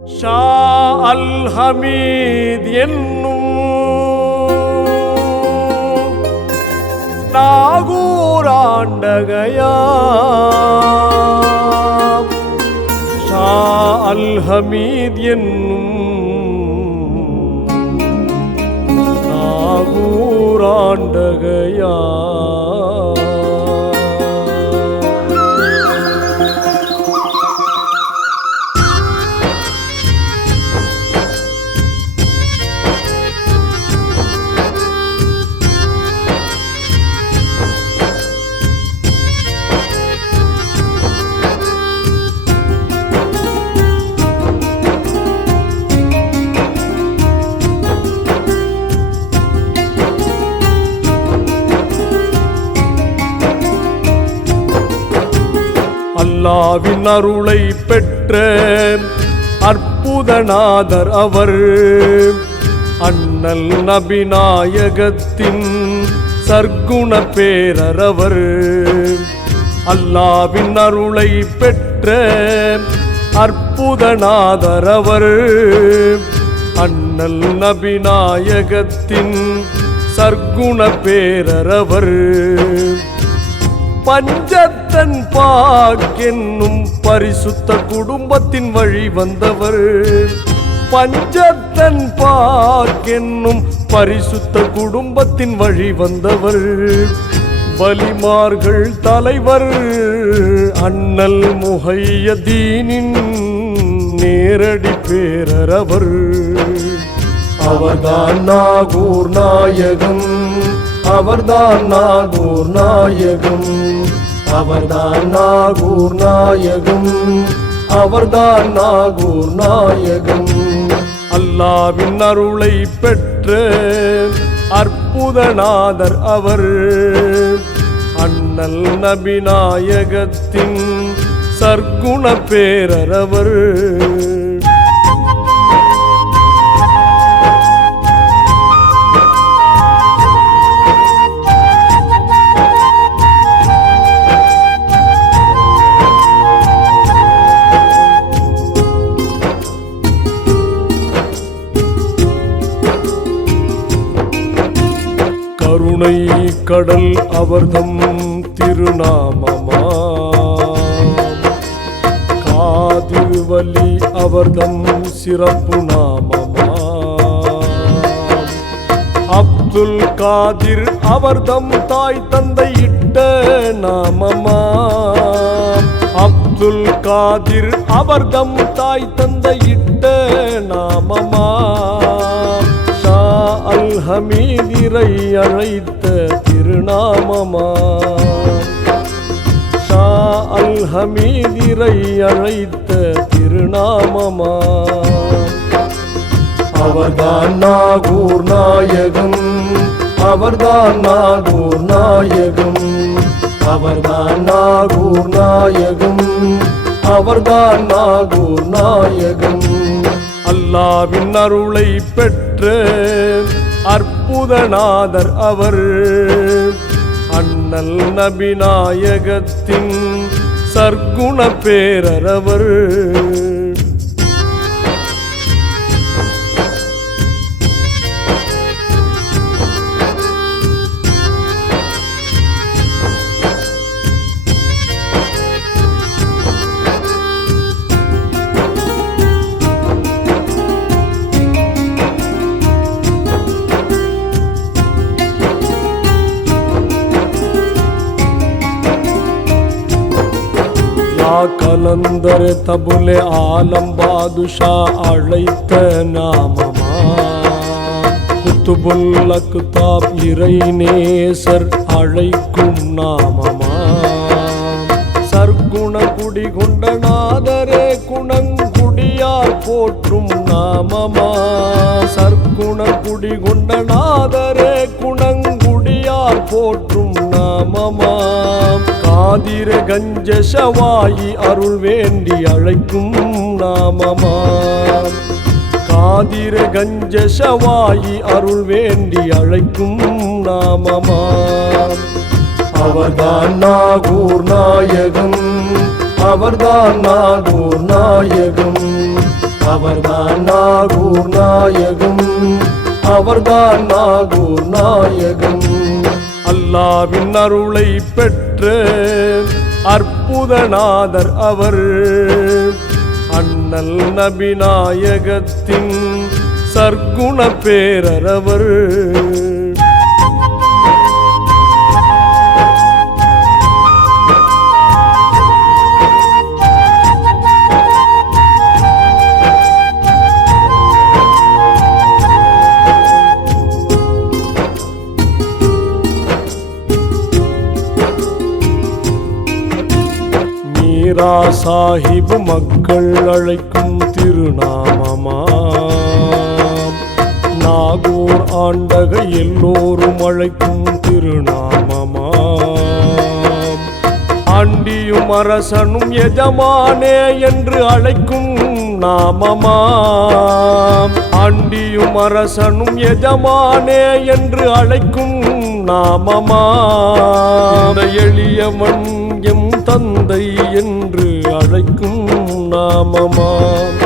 ஷா அல் ஹமீத் என்னும் நாகூர் ஷா அல் ஹமீத் என்னும் நாகூர் அல்லாவின் அருளை பெற்ற அற்புதநாதர் அவர். அண்ணல் நபிநாயகத்தின் சர்க்குண பேரரவர் அல்லாவின் அருளை பெற்ற அற்புதநாதர் அவர். அண்ணல் நபிநாயகத்தின் சர்க்குண பேரரவர் பஞ்சத்தன் பாக்கென்னும் பரிசுத்த குடும்பத்தின் வழி வந்தவர். பஞ்சத்தன் பாக்கென்னும் பரிசுத்த குடும்பத்தின் வழி வந்தவர். வலிமார்கள் தலைவர் அண்ணல் முஹையதீனின் நேரடி பேரரவர். அவர்தான் நாகூர் நாயகன். அவர்தான் நாகூர் நாயகம். அவர்தான் நாகூர் நாயகம். அவர்தான் நாகூர் நாயகம். அல்லாவின் அருளை பெற்ற அற்புதநாதர் அவர். அண்ணல் நபிநாயகத்தின் சர்க்குண பேரரவர் அவர்தம் திருநாமமா? காதிருவலி அவர்தம் சிறப்பு நாமமா? அப்துல் காதிர் அவர்தம் தாய் தந்தை இட்ட நாமமா? அப்துல் காதிர் அவர்தம் தாய் தந்தை இட்ட நாமமா? ஹமீதிரை அழைத்த திருநாமமா? ஷா அல் ஹமீதிரை அழைத்த திருநாமமா? அவர்தான் நாகூர் நாயகம் அவர்தான் நாகூர் நாயகம். அவர்தான் நாகூர் நாயகம் அவர்தான் நாகூர் நாயகம். அல்லாவின் அருளை பெற்ற அற்புதநாதர் அவர். அண்ணல் நபிநாயகத்தின் சர்க்குண பேரரவர் கலந்தர் தபுலே ஆலம் பாதுஷா அழைத்த நாமமா. குத்துபுல் அக்தாப் இறை நேசர் அழைக்கும் நாமமா. சர்க்குண குடி கொண்ட நாதரே குணங்குடியார் போற்றும் நாமமா. சர்க்குண குடி கொண்ட நாதரே குணங்குடியார் போற்றும் நாமமாம். காதிர கஞ்ச சவாயி அருள் வேண்டி அழைக்கும் நாமமாம். காதிர கஞ்ச சவாயி அருள் வேண்டி அழைக்கும் நாமமாம். அவர்தான் நாகூர் நாயகம். அவர்தான் நாகூர் நாயகம். அவர்தான் நாகூர் நாயகம். அவர்தான் நாகூர் நாயகம். அல்லாவின் அருளை பெற்ற அற்புதநாதர் அவர். அண்ணல் நபிநாயகத்தின் சர்க்குண பேரரவர் சாஹிப் மக்கள் அழைக்கும் திருநாமமாம் நாகூர் ஆண்டக எல்லோரும் அழைக்கும் திருநாமமாம் ஆண்டியும் அரசனும் எஜமானே என்று அழைக்கும் நாமமாம் ஆண்டியும் அரசனும் எஜமானே என்று அழைக்கும் நாமமா. எளியவன் எம் தந்தை என்று அழைக்கும் நாமமாம்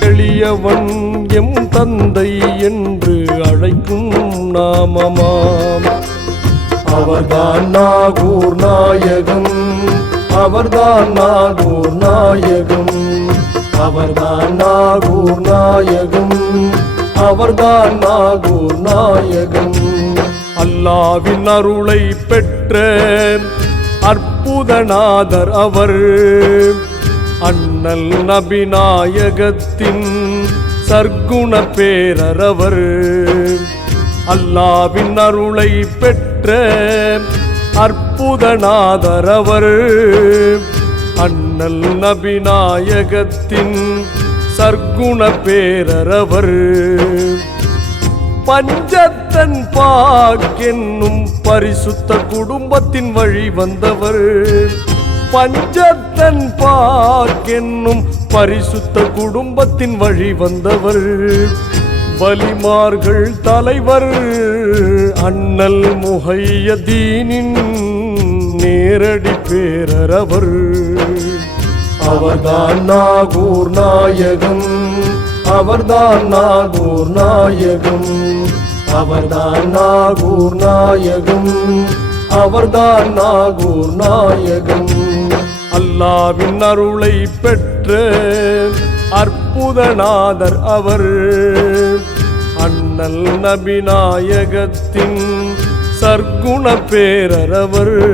எளியவன் எம் தந்தை என்று அழைக்கும் நாமமாம் அவர்தான் நாகூர் நாயகம் அவர்தான் நாகூர் நாயகம். அவர்தான் நாகூர் நாயகம் அவர்தான் நாகூர் நாயகம். அல்லாவின் அருளை பெற்ற அற்புதநாதர் அவர். அண்ணல் நபிநாயகத்தின் சர்க்குண பேரரவர் அல்லாவின் அருளை பெற்ற அற்புதநாதரவர் அண்ணல் நபிநாயகத்தின் சர்க்குண பேரரவர் பஞ்சத்தன் பாக்கென்னும் பரிசுத்த குடும்பத்தின் வழி வந்தவர். பஞ்சத்தன் பாக்கென்னும் பரிசுத்த குடும்பத்தின் வழி வந்தவர். வலிமார்கள் தலைவர் அண்ணல் முஹையதீனின் நேரடி பேரரவர். அவர்தான் நாகூர் நாயகன். அவர்தான் நாகூர் நாயகம். அவர்தான் நாகூர் நாயகம். அவர்தான் நாகூர் நாயகம். அல்லாவின் அருளை பெற்ற அற்புதநாதர் அவர். அண்ணல் நபிநாயகத்தின் சர்க்குண பேரரவர்